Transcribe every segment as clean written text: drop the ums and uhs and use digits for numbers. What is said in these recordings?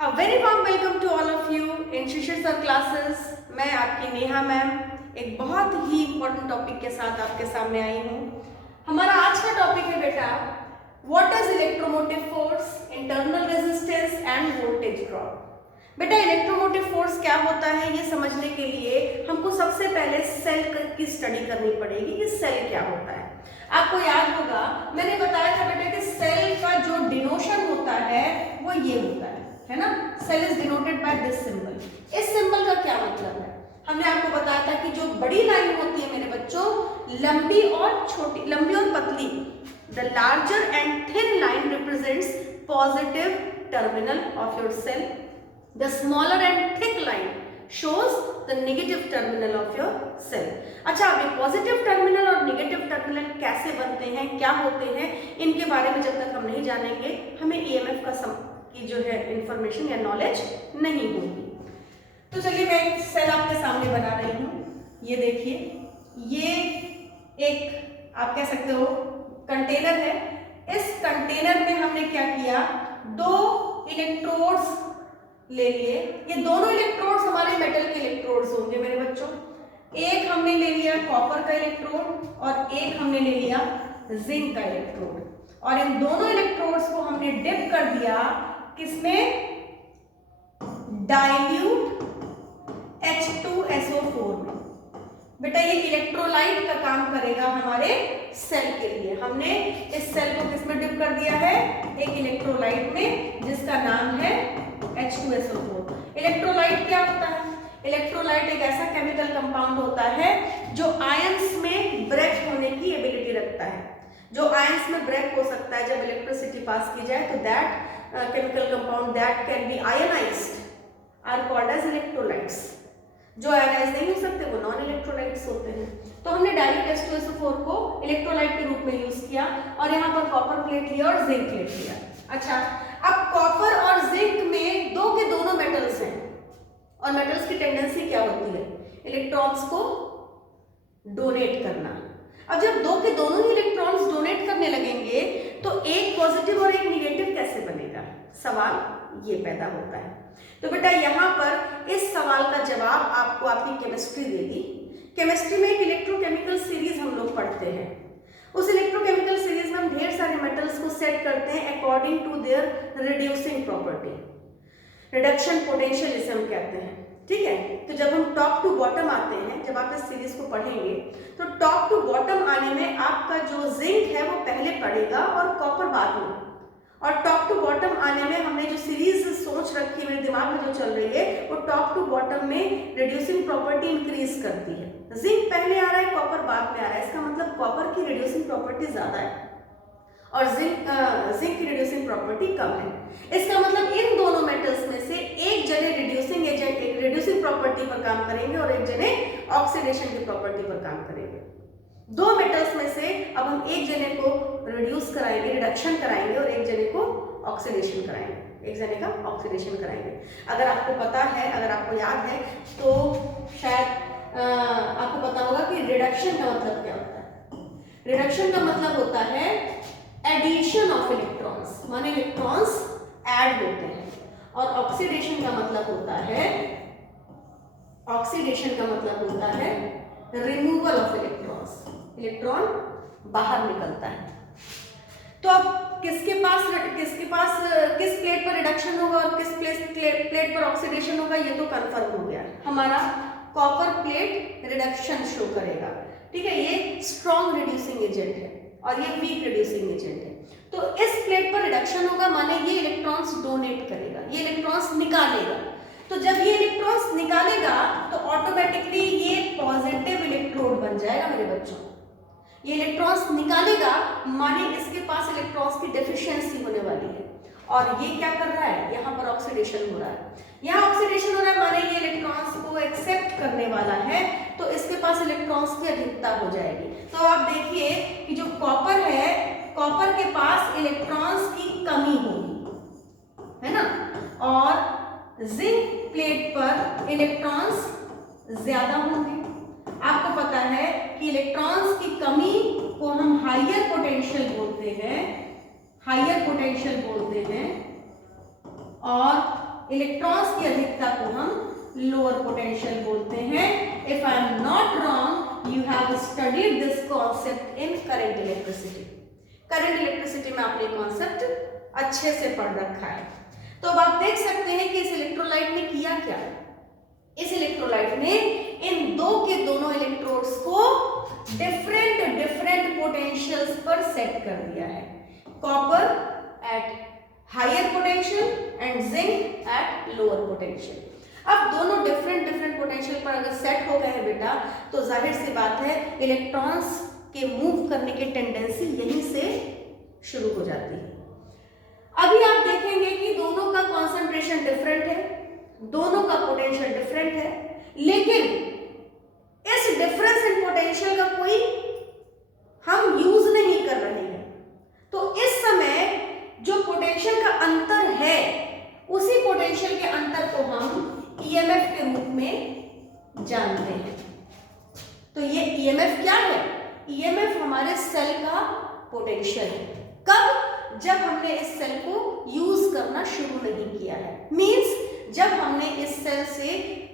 A very warm welcome to all of you in Shishir sir classes. मैं आपकी Neha ma'am एक बहुत ही important topic के साथ आपके सामने आई हूँ। हमारा आज का टॉपिक है बेटा what is electromotive force, internal resistance end voltage drop. बेटा इलेक्ट्रोमोटिव फोर्स क्या होता है ये समझने के लिए हमको सबसे पहले सेल की स्टडी करनी पड़ेगी कि सेल क्या होता है। आपको याद होगा मैंने बताया था बेटा कि सेल का जो डिनोशन होता है वो ये होता है ना। Cell is denoted by this symbol. इस सिंबल का क्या मतलब है? हमने आपको बताया था कि जो बड़ी लाइन होती है मेरे बच्चों, लंबी और छोटी, लंबी और पतली, the larger and thin line represents positive terminal of your cell, the smaller and thick line shows the negative terminal of your cell। अच्छा, अब ये पॉजिटिव टर्मिनल और नेगेटिव टर्मिनल कैसे बनते हैं, क्या होते हैं, इनके बारे में जब तक हम नहीं जानेंगे हमें ईएमएफ की जो है इंफॉर्मेशन या नॉलेज नहीं होगी। तो चलिए मैं एक सेल आपके सामने बना रही हूँ। ये देखिए, ये एक आप कह सकते हो कंटेनर है। इस कंटेनर में हमने क्या किया, दो इलेक्ट्रोड्स ले लिए। ये दोनों इलेक्ट्रोड्स हमारे मेटल के इलेक्ट्रोड्स होंगे मेरे बच्चों। एक हमने ले लिया कॉपर का इलेक्ट्रोड और एक हमने ले लिया जिंक का इलेक्ट्रोड, और इन दोनों इलेक्ट्रोड्स को हमने डिप कर दिया किसमें, डाइल्यूट H2SO4 में। बेटा ये इलेक्ट्रोलाइट का काम करेगा हमारे सेल के लिए। हमने इस सेल को किसमें डिप कर दिया है, एक इलेक्ट्रोलाइट में जिसका नाम है H2SO4। इलेक्ट्रोलाइट क्या होता है? इलेक्ट्रोलाइट एक ऐसा केमिकल कंपाउंड होता है जो आयंस में ब्रेक होने की एबिलिटी रखता है। जो आयंस में ब्रेक हो सकता है जब इलेक्ट्रिसिटी पास की जाए, तो that chemical compound that can be ionised are called as electrolytes. जो आयनाइज नहीं हो सकते वो नॉन इलेक्ट्रोलाइट्स होते हैं। तो हमने डायरेक्ट H2SO4 को इलेक्ट्रोलाइट के रूप में यूज किया और यहाँ पर कॉपर प्लेट लिया और जिंक प्लेट लिया। अच्छा, अब कॉपर और जिंक में दो के दोनों मेटल्स हैं और मेटल्स की टेंडेंसी क्या होती है, इलेक्ट्रॉन्स को डोनेट करना। अब जब दो के दोनों ही इलेक्ट्रॉन्स डोनेट करने लगेंगे तो एक पॉजिटिव और एक नेगेटिव कैसे बनेगा, सवाल ये पैदा होता है। तो बेटा यहाँ पर इस सवाल का जवाब आपको आपकी केमिस्ट्री देगी। केमिस्ट्री में एक इलेक्ट्रोकेमिकल सीरीज हम लोग पढ़ते हैं। उस इलेक्ट्रोकेमिकल सीरीज में हम ढेर सारे मेटल्स को सेट करते हैं according to their reducing property, reduction potential इसे हम कहते हैं। ठीक है, तो जब हम टॉप टू बॉटम आते हैं, जब आप इस सीरीज को पढ़ेंगे तो टॉप टू बॉटम आने में आपका जो जिंक है वो पहले पड़ेगा और कॉपर बाद में, और टॉप टू बॉटम आने में हमने जो सीरीज सोच रखी है मेरे दिमाग में जो चल रही है वो टॉप टू बॉटम में रिड्यूसिंग प्रॉपर्टी इंक्रीज करती है। जिंक पहले आ रहा है, कॉपर बाद में आ रहा है। इसका मतलब कॉपर की रिड्यूसिंग प्रॉपर्टी ज्यादा है और जिंक की रिड्यूसिंग प्रॉपर्टी कम है। इसका मतलब इन दोनों मेटल्स में से एक जने रिड्यूसिंग एजेंट, एक रिड्यूसिंग प्रॉपर्टी पर काम करेंगे और एक जने ऑक्सीडेशन की प्रॉपर्टी पर काम करेंगे। दो मेटल्स में से अब हम एक जने को रिड्यूस कराएंगे, रिडक्शन कराएंगे, और एक जने को ऑक्सीडेशन कराएंगे, एक जने का ऑक्सीडेशन कराएंगे। अगर आपको पता है, अगर आपको याद है तो शायद आपको पता होगा कि रिडक्शन का मतलब क्या होता है। रिडक्शन का मतलब होता है एडिशन ऑफ इलेक्ट्रॉन्स, माने इलेक्ट्रॉन्स ऐड होते हैं, और ऑक्सीडेशन का मतलब होता है, ऑक्सीडेशन का मतलब होता है रिमूवल ऑफ इलेक्ट्रॉन्स, इलेक्ट्रॉन बाहर निकलता है। तो अब किस प्लेट पर रिडक्शन होगा और किस प्लेट पर ऑक्सीडेशन होगा ये तो कंफर्म हो गया। हमारा कॉपर प्लेट रिडक्शन शो करेगा। ठीक है, ये स्ट्रॉन्ग रिड्यूसिंग एजेंट है और ये वीक रिड्यूसिंग एजेंट है। तो इस प्लेट पर रिडक्शन होगा माने ये इलेक्ट्रॉन्स डोनेट करेगा, ये इलेक्ट्रॉन्स निकालेगा। तो जब ये इलेक्ट्रॉन्स निकालेगा तो ऑटोमेटिकली ये पॉजिटिव इलेक्ट्रोड बन जाएगा मेरे बच्चों। ये इलेक्ट्रॉन्स निकालेगा माने इसके पास इलेक्ट्रॉन्स की डेफिशिएंसी होने वाली है, और ये क्या कर रहा है, यहाँ पर ऑक्सीडेशन हो रहा है। यहाँ ऑक्सीडेशन हो रहा है माने ये इलेक्ट्रॉन्स को एक्सेप्ट करने वाला है, तो इसके पास इलेक्ट्रॉन्स की अधिकता हो जाएगी। तो आप देखिए कि जो कॉपर है, कॉपर के पास इलेक्ट्रॉन्स की कमी होगी, है ना, और जिंक प्लेट पर इलेक्ट्रॉन्स ज्यादा होंगे। आपको पता है कि इलेक्ट्रॉन्स की कमी को हम हायर पोटेंशियल बोलते हैं, हायर पोटेंशियल बोलते हैं, और इलेक्ट्रॉन्स की अधिकता को हम लोअर पोटेंशियल बोलते हैं। If I am not wrong, you have studied this concept in current electricity. Current electricity में आपने कॉन्सेप्ट अच्छे से पढ़ रखा है। तो अब आप देख सकते हैं कि इस इलेक्ट्रोलाइट ने किया क्या। इस इलेक्ट्रोलाइट ने इन दो के दोनों इलेक्ट्रोड्स को डिफरेंट पोटेंशियल्स पर सेट कर दिया है। Copper at higher potential and zinc at lower potential. अब दोनों डिफरेंट पोटेंशियल पर अगर सेट हो गए हैं बेटा, तो जाहिर सी बात है इलेक्ट्रॉन्स के मूव करने की टेंडेंसी यहीं से शुरू हो जाती है। अभी आप देखेंगे कि दोनों का कॉन्सेंट्रेशन डिफरेंट है, दोनों का पोटेंशियल डिफरेंट है, लेकिन इस डिफरेंस इन पोटेंशियल का कोई हम यूज नहीं कर रहे हैं। तो इस समय जो पोटेंशियल का अंतर है, उसी पोटेंशियल के अंतर को हम ईएमएफ के रूप में जानते हैं। तो ये ईएमएफ क्या है? ईएमएफ हमारे सेल का पोटेंशियल है। कब? जब हमने इस सेल को यूज करना शुरू नहीं किया है। मींस जब हमने इस सेल से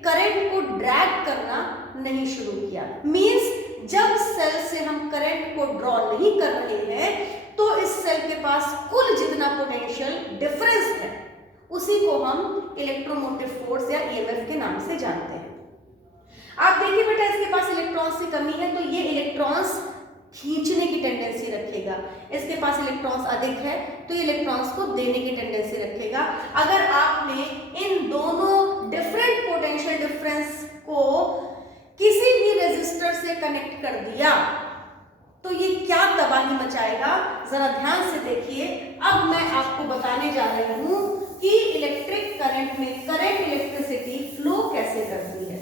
करंट को ड्रैग करना नहीं शुरू किया। मींस जब सेल से हम करंट को ड्रॉ नहीं कर रहे हैं, तो इस सेल के पास कुल जितना पोटेंशियल डिफरेंस है, उसी को हम इलेक्ट्रोमोटिव फोर्स या ईएमएफ के नाम से जानते हैं। आप देखिए बेटा, इसके पास इलेक्ट्रॉन्स की कमी है, तो ये इलेक्ट्रॉन्स खींचने की टेंडेंसी रखेगा। इसके पास इलेक्ट्रॉन्स अधिक है, तो ये इलेक्ट्रॉन्स को देने की टेंडेंसी रखेगा। अगर आपने इन दोनों डिफरेंट पोटेंशियल डिफरेंस को किसी भी रेजिस्टर से कनेक्ट कर दिया, तो ये क्या तबाही मचाएगा, जरा ध्यान से देखिए। अब मैं आपको बताने जा रही हूं कि इलेक्ट्रिक करंट में करंट इलेक्ट्रिसिटी फ्लो कैसे करती है।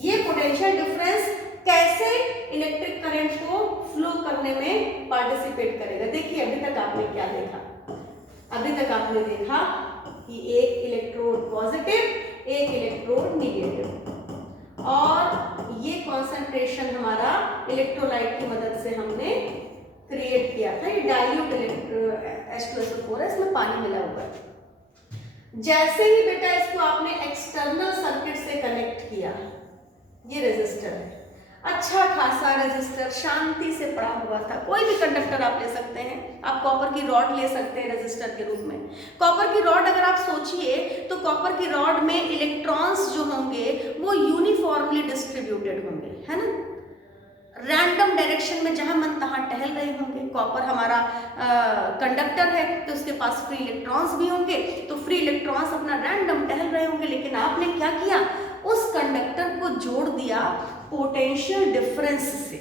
ये पोटेंशियल डिफरेंस कैसे इलेक्ट्रिक करंट को फ्लो करने में पार्टिसिपेट करेगा। देखिए, अभी तक आपने क्या देखा? अभी तक आपने देखा कि एक इलेक्ट्रोड पॉजिटिव, एक इलेक्ट्रोड निगेटिव, और ये कॉन्सेंट्रेशन हमारा इलेक्ट्रोलाइट की मदद से हमने क्रिएट किया था। ये डाइल्यूट H2SO4 है, इसमें पानी मिला हुआ है। जैसे ही बेटा इसको आपने एक्सटर्नल सर्किट से कनेक्ट किया, ये रेजिस्टर है, अच्छा खासा रेजिस्टर शांति से पड़ा हुआ था। कोई भी कंडक्टर आप ले सकते हैं, आप कॉपर की रॉड ले सकते हैं रेजिस्टर के रूप में। कॉपर की रॉड अगर आप सोचिए, तो कॉपर की रॉड में इलेक्ट्रॉन्स जो होंगे वो यूनिफॉर्मली डिस्ट्रीब्यूटेड होंगे, है ना, रैंडम डायरेक्शन में जहां मन तहां टहल रहे होंगे। कॉपर हमारा कंडक्टर है, तो उसके पास फ्री इलेक्ट्रॉन्स भी होंगे, तो फ्री इलेक्ट्रॉन्स अपना रैंडम टहल रहे होंगे। लेकिन आपने क्या किया, उस कंडक्टर को जोड़ दिया पोटेंशियल डिफरेंस से।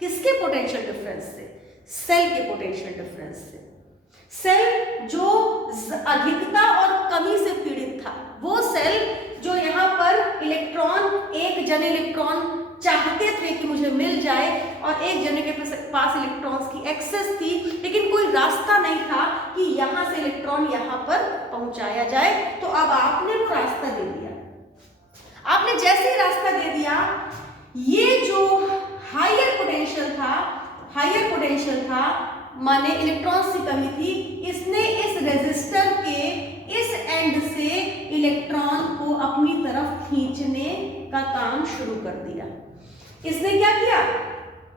किसके पोटेंशियल डिफरेंस से? सेल के पोटेंशियल डिफरेंस से। सेल जो अधिकता और कमी से पीड़ित था, वो सेल जो यहाँ पर इलेक्ट्रॉन, एक जन इलेक्ट्रॉन चाहते थे कि मुझे मिल जाए, और एक जने के पास इलेक्ट्रॉन्स की एक्सेस थी, लेकिन कोई रास्ता नहीं था कि यहाँ से इलेक्ट्रॉन यहाँ पर पहुंचाया जाए। तो अब आपने वो रास्ता दे दिया। आपने जैसे ही रास्ता दे दिया, ये जो हायर पोटेंशियल था, माने इलेक्ट्रॉन्स की कमी थी, इसने इस रेजिस्टर के इस एंड से इलेक्ट्रॉन को अपनी तरफ खींचने का काम शुरू कर दिया। इसने क्या किया,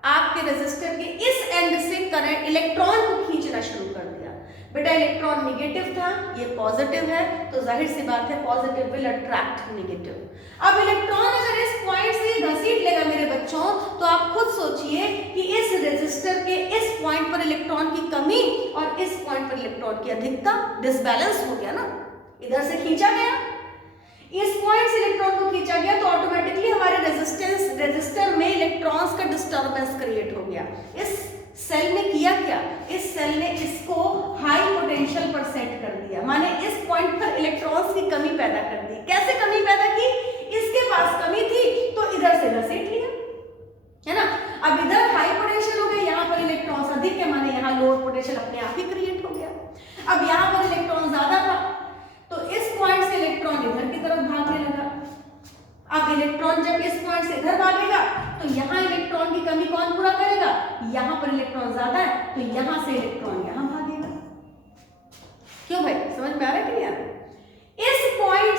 आपके रेजिस्टर के इस एंड से करंट इलेक्ट्रॉन को खींचना शुरू कर दिया। बेटा इलेक्ट्रॉन निगेटिव था, ये पॉजिटिव है, तो जाहिर सी बात है पॉजिटिव विल अट्रैक्ट निगेटिव। अब इलेक्ट्रॉन अगर इस पॉइंट से घसीट लेगा मेरे बच्चों, तो आप खुद सोचिए कि इस रेजिस्टर के इस पॉइंट पर इलेक्ट्रॉन की कमी और इस पॉइंट पर इलेक्ट्रॉन की अधिकता डिसबैलेंस हो गया ना। इधर से खींचा गया, इस पॉइंट से इलेक्ट्रॉन को खींचा गया, तो ऑटोमेटिकली हमारे रेजिस्टर में इलेक्ट्रॉन्स का डिस्टर्बेंस क्रिएट हो गया। इस सेल ने किया क्या, इस सेल ने इसको हाई पोटेंशियल पर सेट कर दिया, माने इस पॉइंट पर इलेक्ट्रॉन्स की कमी पैदा कर दी। कैसे कमी पैदा की? इसके पास कमी थी, तो इधर से घसीट लिया, है ना। अब इधर हाई पोटेंशियल हो गया, यहाँ पर इलेक्ट्रॉन्स अधिक है, माने यहाँ लोअर पोटेंशियल अपने आप ही क्रिएट हो गया। अब यहाँ पर इलेक्ट्रॉन ज्यादा था, तो इस पॉइंट से इलेक्ट्रॉन इधर की तरफ भागने लगा। अब इलेक्ट्रॉन जब इस पॉइंट से इधर भागेगा, तो यहाँ इलेक्ट्रॉन की कमी कौन पूरा करेगा? यहाँ पर इलेक्ट्रॉन ज्यादा है, तो यहाँ से इलेक्ट्रॉन यहाँ भागेगा। क्यों भाई, समझ में आ रहा है कि नहीं आ रहा? इस पॉइंट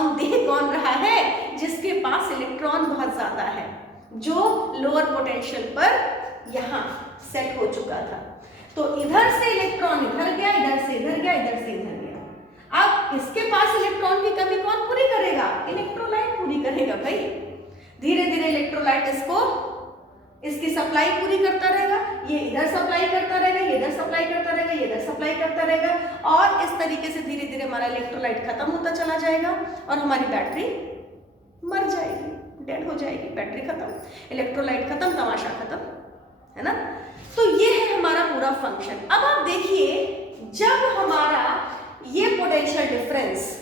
इलेक्ट्रॉन दे कौन रहा है? जिसके पास इलेक्ट्रॉन बहुत ज्यादा है, जो लोअर पोटेंशियल पर यहाँ सेट हो चुका था। तो इधर से इलेक्ट्रॉन इधर गया, इधर से इधर गया, इधर से इधर गया। अब इसके पास इलेक्ट्रॉन की कमी कौन पूरी करेगा? इलेक्ट्रोलाइट पूरी करेगा भाई। धीरे धीरे इलेक्ट्रोलाइट इसकी सप्लाई पूरी करता रहेगा, ये इधर सप्लाई करता रहेगा, ये इधर सप्लाई करता रहेगा, ये इधर सप्लाई करता रहेगा, और इस तरीके से धीरे धीरे हमारा इलेक्ट्रोलाइट खत्म होता चला जाएगा और हमारी बैटरी मर जाएगी, डेड हो जाएगी, बैटरी खत्म, इलेक्ट्रोलाइट खत्म, तमाशा खत्म, है ना। तो ये है हमारा पूरा फंक्शन। अब आप देखिए, जब हमारा ये पोटेंशियल डिफरेंस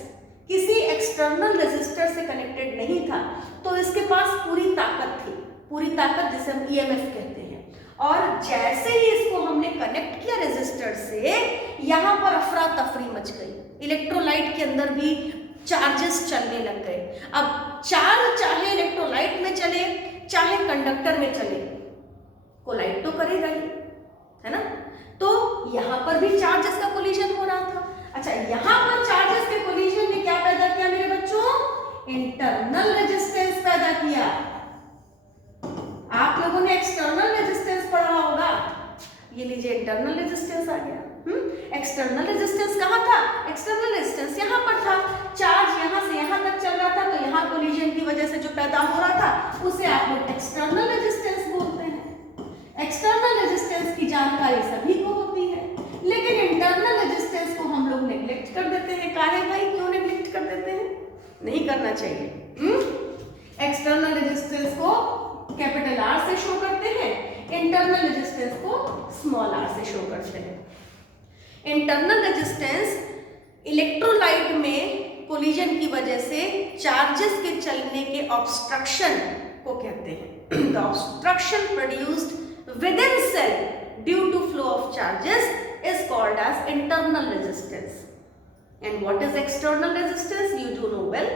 किसी एक्सटर्नल रेजिस्टर से कनेक्टेड नहीं था, तो इसके पास पूरी ताकत थी, पूरी ताकत जिसे हम ईएमएफ कहते हैं। और जैसे ही इसको हमने कनेक्ट किया रेजिस्टर से, यहाँ पर अफरा तफरी मच गई, इलेक्ट्रोलाइट के अंदर भी चार्जेस चलने लग गए। अब चार्ज चाहे इलेक्ट्रोलाइट में चले चाहे कंडक्टर में चले, कोलाइड तो करेगा ही, है ना। तो यहाँ पर भी चार्जेस का कोलिजन हो रहा था। अच्छा, यहाँ पर चार्जेस के कोलिजन ने क्या पैदा किया मेरे बच्चों? इंटरनल रेजिस्टेंस पैदा किया। आप लोगों ने एक्सटर्नल रेजिस्टेंस पढ़ा होगा, ये लीजिए इंटरनल रेजिस्टेंस आ गया। एक्सटर्नल रेजिस्टेंस कहाँ था? एक्सटर्नल रेजिस्टेंस यहाँ पर था। चार्ज यहाँ से यहाँ तक चल रहा था, तो यहाँ कोलिजन की वजह से जो पैदा हो रहा था उसे आप लोग एक्सटर्नल रेजिस्टेंस बोलते हैं। एक्सटर्नल रेजिस्टेंस की जानकारी सभी को होती है, लेकिन इंटरनल रेजिस्टेंस को हम लोग नेग्लेक्ट कर देते हैं। काहे भाई, क्यों नेग्लेक्ट कर देते हैं? नहीं करना चाहिए। एक्सटर्नल रेजिस्टेंस को कैपिटल आर से शो करते हैं, इंटरनल रेजिस्टेंस को स्मॉल आर से शो करते हैं। इंटरनल रेजिस्टेंस इलेक्ट्रोलाइट में कोलिजन की वजह से चार्जेस के चलने के ऑब्स्ट्रक्शन को कहते हैं। The obstruction produced within cell due to flow of charges is called as internal resistance. And what is external resistance? You do know well.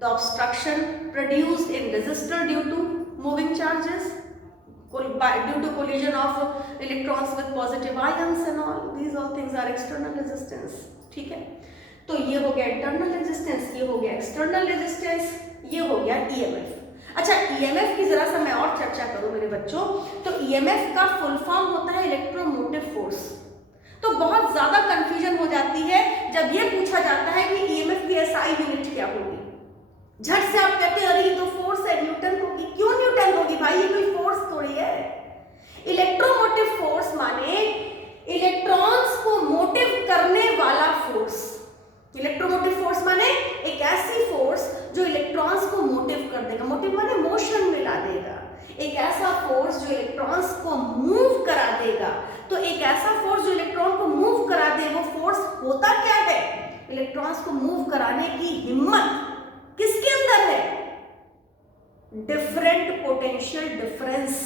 The obstruction produced in resistor due to moving charges, due to collision of electrons with positive ions and all. These all things are external resistance. ठीक है, तो ये हो गया internal resistance, ये हो गया external resistance, ये हो गया EMF। अच्छा, EMF की जरा सा मैं और चर्चा करूं मेरे बच्चों, तो EMF का फुल फॉर्म होता है इलेक्ट्रोमोटिव फोर्स। तो बहुत ज्यादा कंफ्यूजन हो जाती है जब ये पूछा जाता है कि ईएमएफ की एसआई यूनिट क्या होगी। झट से आप कहते हैं अरे ये तो फोर्स है, न्यूटन होगी। क्यों न्यूटन होगी भाई, ये कोई फोर्स थोड़ी है। इलेक्ट्रोमोटिव फोर्स माने इलेक्ट्रॉन्स को मोटिव करने वाला फोर्स। इलेक्ट्रोमोटिव फोर्स माने एक ऐसी फोर्स जो इलेक्ट्रॉन्स को मोटिव कर देगा। मोटिव माने मोशन में ला देगा। एक ऐसा फोर्स जो इलेक्ट्रॉन्स को मूव करा देगा। तो एक ऐसा फोर्स जो इलेक्ट्रॉन को मूव करा दे, वो फोर्स होता क्या है? इलेक्ट्रॉन्स को मूव कराने की हिम्मत किसके अंदर है? डिफरेंट पोटेंशियल डिफरेंस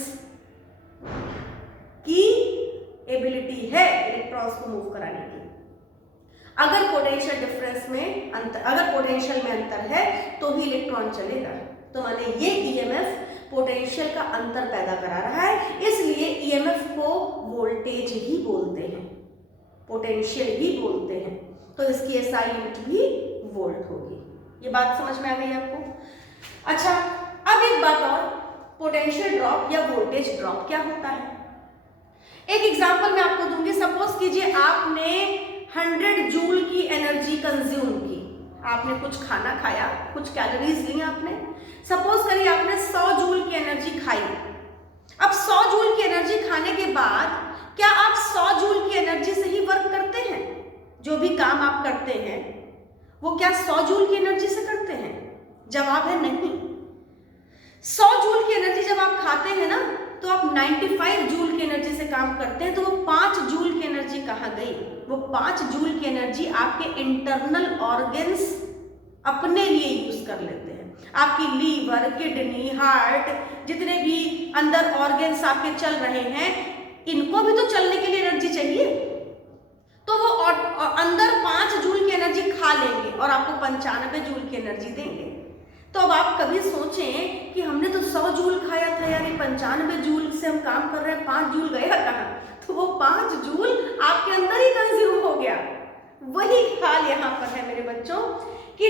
की एबिलिटी है इलेक्ट्रॉन्स को मूव कराने की। अगर पोटेंशियल डिफरेंस में अंतर, अगर पोटेंशियल में अंतर है तो ही इलेक्ट्रॉन चलेगा। तो माने ये ईएमएफ पोटेंशियल का अंतर पैदा करा रहा है, इसलिए ईएमएफ को वोल्टेज ही बोलते हैं, पोटेंशियल ही बोलते हैं। तो इसकी एसआई यूनिट भी वोल्ट होगी। ये बात समझ में आ गई आपको? अच्छा, अब एक बात और, पोटेंशियल ड्रॉप या वोल्टेज ड्रॉप क्या होता है? एक एग्जांपल मैं आपको दूंगी। सपोज कीजिए आपने 100 जूल की एनर्जी कंज्यूम की। आपने कुछ खाना खाया, कुछ कैलोरीज ली आपने। सपोज करिए आपने 100 जूल की एनर्जी खाई। अब 100 जूल की एनर्जी खाने के बाद क्या आप 100 जूल की एनर्जी से ही वर्क करते हैं? जो भी काम आप करते हैं वो क्या 100 जूल की एनर्जी से करते हैं? जवाब है नहीं। 100 जूल की एनर्जी जब आप खाते हैं ना, तो आप 95 जूल की एनर्जी से काम करते हैं। तो वो 5 जूल की एनर्जी कहाँ गई? वो 5 जूल की एनर्जी आपके इंटरनल ऑर्गन्स अपने लिए यूज कर लेते हैं। आपकी लीवर, किडनी, हार्ट, जितने भी अंदर ऑर्गन्स आपके चल रहे हैं, इनको भी तो चलने के लिए एनर्जी चाहिए। तो वो अंदर 5 जूल की एनर्जी खा लेंगे और आपको 95 जूल की एनर्जी देंगे। तो अब आप कभी सोचें कि हमने तो 100 जूल खाया था यार, 95 जूल से हम काम कर रहे हैं, 5 जूल गया कहाँ? तो वो 5 जूल आपके अंदर ही कंज्यूम हो गया। वही हाल यहाँ पर है मेरे बच्चों कि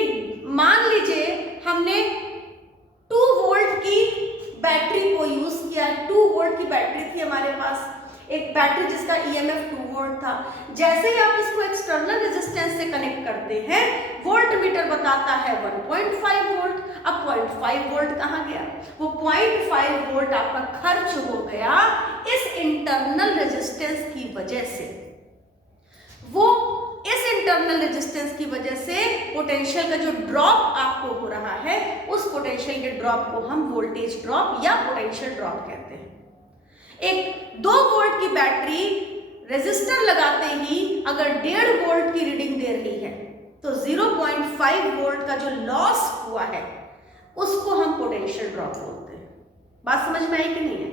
मान लीजिए हमने 2 वोल्ट की बैटरी को यूज किया, 2 वोल्ट की बैटरी थी हमारे पास, एक बैटरी जिसका ईएमएफ 2 वोल्ट था। जैसे ही आप इसको एक्सटर्नल रेजिस्टेंस से कनेक्ट करते हैं, वोल्ट मीटर बताता है 1.5 वोल्ट। अब 0.5 वोल्ट कहाँ गया? वो 0.5 वोल्ट आपका खर्च हो गया इस इंटरनल रेजिस्टेंस की वजह से। वो इस इंटरनल रेजिस्टेंस की वजह से पोटेंशियल का जो ड्रॉप आपको हो रहा है, उस पोटेंशियल के ड्रॉप को हम वोल्टेज ड्रॉप या पोटेंशियल ड्रॉप कहते हैं। एक 2 वोल्ट की बैटरी रेजिस्टर लगाते ही अगर 1.5 वोल्ट की रीडिंग दे रही है, तो 0.5 वोल्ट का जो लॉस हुआ है उसको हम पोटेंशियल ड्रॉप बोलते हैं। बात समझ में आई कि नहीं है?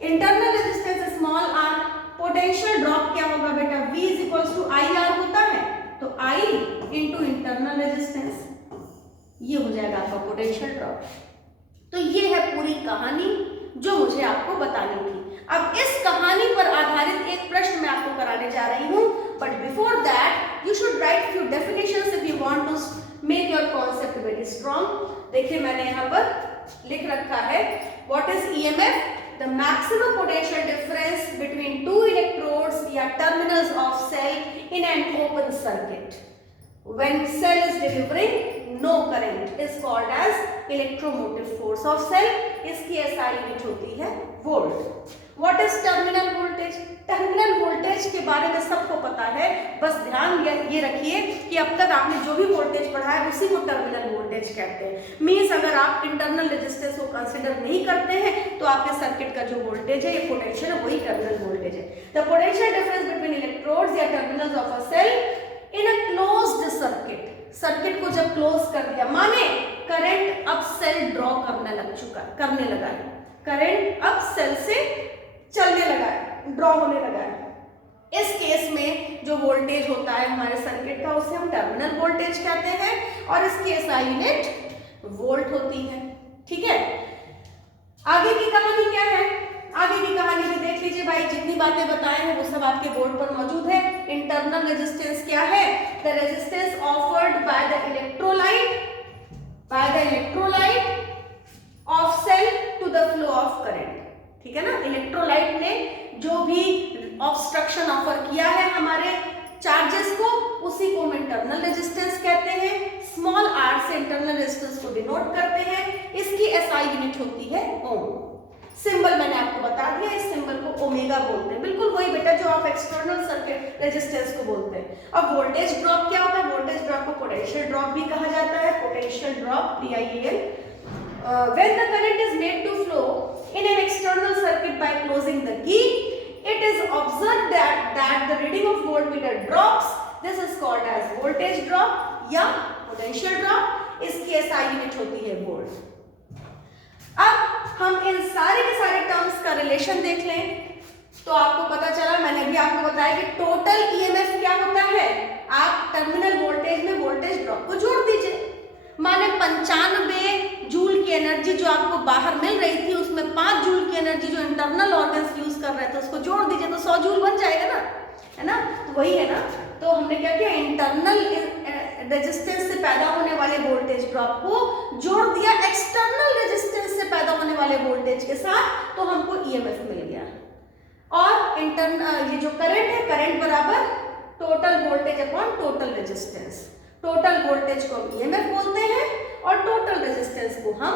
Internal resistance small r, potential drop क्या होगा बेटा? V = IR होता है, तो I इंटू इंटरनल रेजिस्टेंस, ये हो जाएगा आपका पोटेंशियल ड्रॉप। तो ये है पूरी कहानी जो मुझे आपको बतानी थी। अब इस कहानी पर आधारित एक प्रश्न मैं आपको कराने जा रही हूं, but before that you should write few definitions if you want to make your concept very strong. देखिए मैंने यहाँ पर लिख रखा है, what is EMF? The maximum potential difference between 2 electrodes या terminals of cell in an open circuit. When cell is delivering no current is called as electromotive force of cell. इसकी SI unit होती है volt. What is terminal voltage? Terminal voltage के बारे में सबको पता है, बस ध्यान ये रखिए कि अब तक आपने जो भी वोल्टेज पढ़ा है उसी को टर्मिनल वोल्टेज कहते हैं। मींस अगर आप इंटरनल रेजिस्टेंस को कंसीडर नहीं करते हैं तो आपके सर्किट का जो वोल्टेज है, ये पोटेंशियल है, वही टर्मिनल वोल्टेज है। The potential difference between electrodes या terminals of a cell in a closed circuit, circuit को जब क्लोज कर दिया, माने करंट अब सेल ड्रॉ करने लगा है, करंट अब सेल से चलने लगा है, ड्रॉ होने लगा है। इस केस में जो वोल्टेज होता है हमारे सर्किट का, उसे हम टर्मिनल वोल्टेज कहते हैं और इसकी SI यूनिट वोल्ट होती है। ठीक है, आगे की कहानी क्या है? आगे की कहानी भी देख लीजिए भाई, जितनी बातें बताए हैं वो सब आपके बोर्ड पर मौजूद है। इंटरनल रेजिस्टेंस क्या है? The resistance offered by the electrolyte of cell to the flow of current. ठीक है ना, इलेक्ट्रोलाइट ने जो भी ऑब्स्ट्रक्शन ऑफर किया है हमारे चार्जेस को, उसी को हम इंटरनल रेजिस्टेंस कहते हैं। स्मॉल r से इंटरनल रेजिस्टेंस को डिनोट करते हैं। इसकी SI यूनिट होती है ओम। सिंबल मैंने आपको बता दिया, इस सिंबल को ओमेगा बोलते हैं, बिल्कुल वही बेटा जो आप एक्सटर्नल सर्किट रेजिस्टेंस को बोलते हैं। अब वोल्टेज ड्रॉप क्या होता है? वोल्टेज ड्रॉप को पोटेंशियल ड्रॉप भी कहा जाता है, potential drop PIL। When the current is made to flow in an external circuit by closing the key, it is observed that the reading of voltmeter drops. This is called as voltage drop या potential drop। इसकी SI unit होती है volt. अब हम इन सारे के सारे terms का रिलेशन देख लें तो आपको पता चला, मैंने भी आपको बताया कि टोटल EMF क्या होता है? आप टर्मिनल वोल्टेज में वोल्टेज ड्रॉप को जोड़ दीजिए, माने 95 जूल की एनर्जी जो आपको बाहर मिल रही थी, उसमें 5 जूल की एनर्जी जो इंटरनल ऑर्गन्स यूज कर रहे थे उसको जोड़ दीजिए तो 100 जूल बन जाएगा ना, है ना? तो वही है ना। तो हमने क्या किया, इंटरनल रेजिस्टेंस से पैदा होने वाले वोल्टेज ड्रॉप को जोड़ दिया एक्सटर्नल रेजिस्टेंस से पैदा होने वाले वोल्टेज के साथ, तो हमको EMF मिल गया। और ये जो करंट है, करंट बराबर total voltage upon total resistance. Total voltage को हम EMF बोलते हैं और टोटल रेजिस्टेंस को हम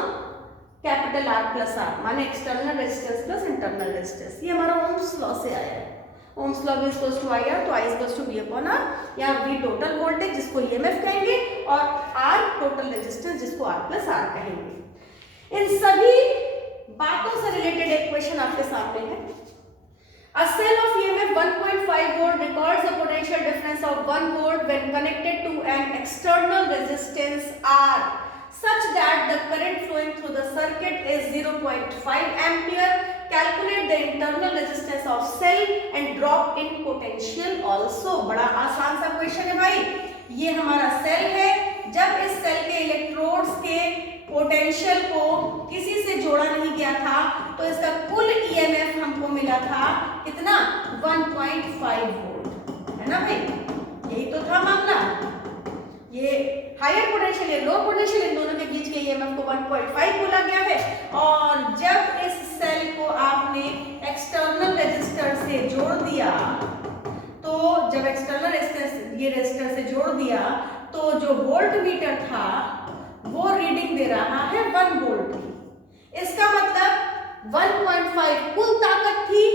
कैपिटल R+R, माने external resistance plus internal resistance. ये हमारा ओम्स लॉ से आया है। Ohm's law V equals to IR, तो I equals to V upon R, या V टोटल वोल्टेज जिसको EMF कहेंगे और R टोटल रेजिस्टेंस जिसको R+R कहेंगे। इन सभी बातों से रिलेटेड एक क्वेश्चन आपके सामने है। A cell of EMF 1.5 volt records the potential difference of 1 volt when connected to an external resistance R such that the current flowing through the circuit is 0.5 ampere. Calculate the internal resistance of cell and drop in potential also. बड़ा आसान सा question है भाई। ये हमारा cell है, जब इस सेल के इलेक्ट्रोड्स के पोटेंशियल को किसी से जोड़ा नहीं गया था तो इसका कुल EMF हमको मिला था कितना? 1.5 वोल्ट, है ना भाई? यही तो था मामला। ये हायर पोटेंशियल या लो पोटेंशियल, इन दोनों के बीच के ईएमएफ को 1.5 बोला गया है। और जब इस सेल को आपने एक्सटर्नल रेजिस्टर से जोड़ दिया, तो जब एक्सटर्नल ये रेजिस्टर से जोड़ दिया तो जो वोल्ट मीटर था वो रीडिंग दे रहा है 1 वोल्ट की। इसका मतलब 1.5 कुल ताकत थी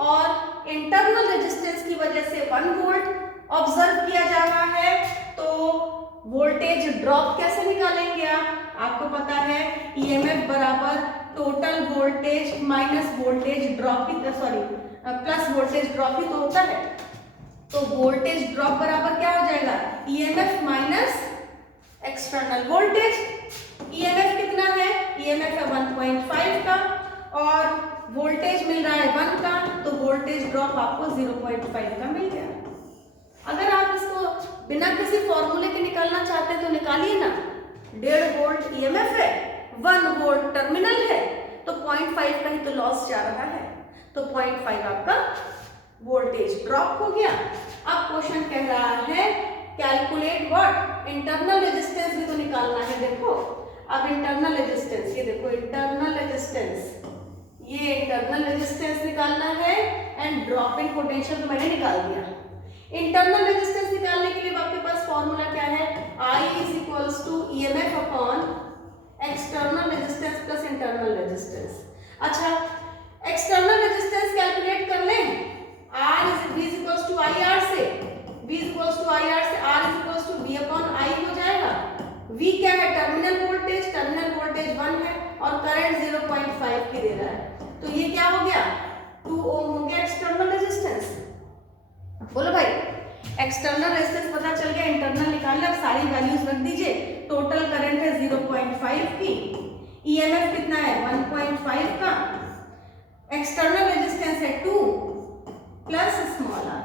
और इंटरनल रेजिस्टेंस की वजह से 1 वोल्ट ऑब्जर्व किया जा रहा है। तो वोल्टेज ड्रॉप कैसे निकालेंगे आपको पता है, ईएमएफ बराबर total voltage minus voltage drop ही, सॉरी प्लस वोल्टेज ड्रॉप ही तो होता है। तो वोल्टेज ड्रॉप बराबर क्या हो जाएगा, EMF minus external voltage. EMF कितना है, ईएमएफ है 1.5 का और वोल्टेज मिल रहा है 1 का, तो वोल्टेज ड्रॉप आपको 0.5 का मिल गया। अगर आप इसको बिना किसी फॉर्मूले के निकालना चाहते हैं तो निकालिए ना। 1.5 वोल्ट ईएमएफ है, 1 वोल्ट टर्मिनल है, तो 0.5 का ही तो लॉस जा रहा है, तो 0.5 आपका वोल्टेज ड्रॉप हो गया। अब क्वेश्चन कह रहा है कैलकुलेट व्हाट, इंटरनल रेजिस्टेंस भी तो निकालना है। देखो अब इंटरनल रेजिस्टेंस, ये देखो इंटरनल रेजिस्टेंस, ये इंटरनल रेजिस्टेंस निकालना है एंड ड्रॉप इन पोटेंशियल तो मैंने निकाल दिया। इंटरनल रेजिस्टेंस निकालने के लिए आपके पास फॉर्मूला क्या है, I is equals to EMF upon external resistance plus internal resistance. अच्छा, एक्सटर्नल रेजिस्टेंस कैलकुलेट कर लें, R is V is equals to IR से, V is equals to IR से R is equals to V upon I हो जाएगा। V क्या है, terminal voltage 1 है और करंट 0.5 की दे रहा है, तो ये क्या हो गया 2 ओम हो गया एक्सटर्नल रेजिस्टेंस। बोलो भाई, एक्सटर्नल रेजिस्टेंस पता चल गया, इंटरनल निकालना, अब सारी वैल्यूज रख दीजिए। टोटल करंट है 0.5 की, ईएमएफ कितना है 1.5 का, एक्सटर्नल रेजिस्टेंस है 2 प्लस स्मॉल आर,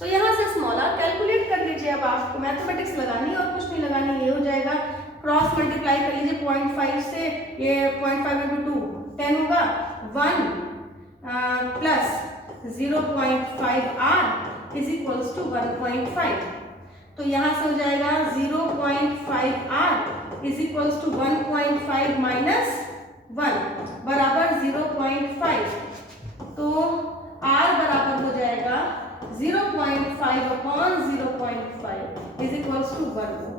तो यहां से स्मॉल आर कैलकुलेट कर लीजिए। अब आपको मैथमेटिक्स लगानी और कुछ नहीं लगानी, ये हो जाएगा क्रॉस मल्टीप्लाई कर लीजिए 0.5 से, ये 0.5 into 2 10 होगा, 1 plus 0.5 r is equals to 1.5, तो यहां से हो जाएगा 0.5 r is equals to 1.5 minus 1 बराबर 0.5, तो आर बराबर हो जाएगा 0.5 upon 0.5 is equals to 1 ohm.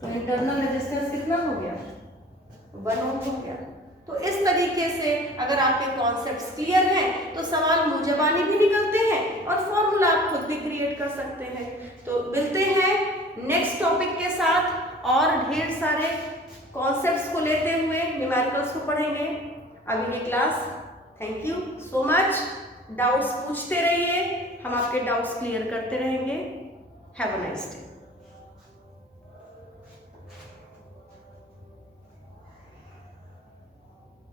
तो इंटरनल रेजिस्टेंस कितना हो गया 1 ओम हो गया। तो इस तरीके से अगर आपके कॉन्सेप्ट्स क्लियर हैं तो सवाल मुंहजबानी भी निकलते हैं और फॉर्मूला आप खुद भी क्रिएट कर सकते हैं। तो मिलते हैं नेक्स्ट टॉपिक के साथ और ढेर सारे कॉन्सेप्ट्स को लेते हुए न्यूमेरिकल्स को पढ़ेंगे अगली class. Thank you so much. Doubts पूछते रहिए, हम आपके डाउट्स क्लियर करते रहेंगे। Have a nice day.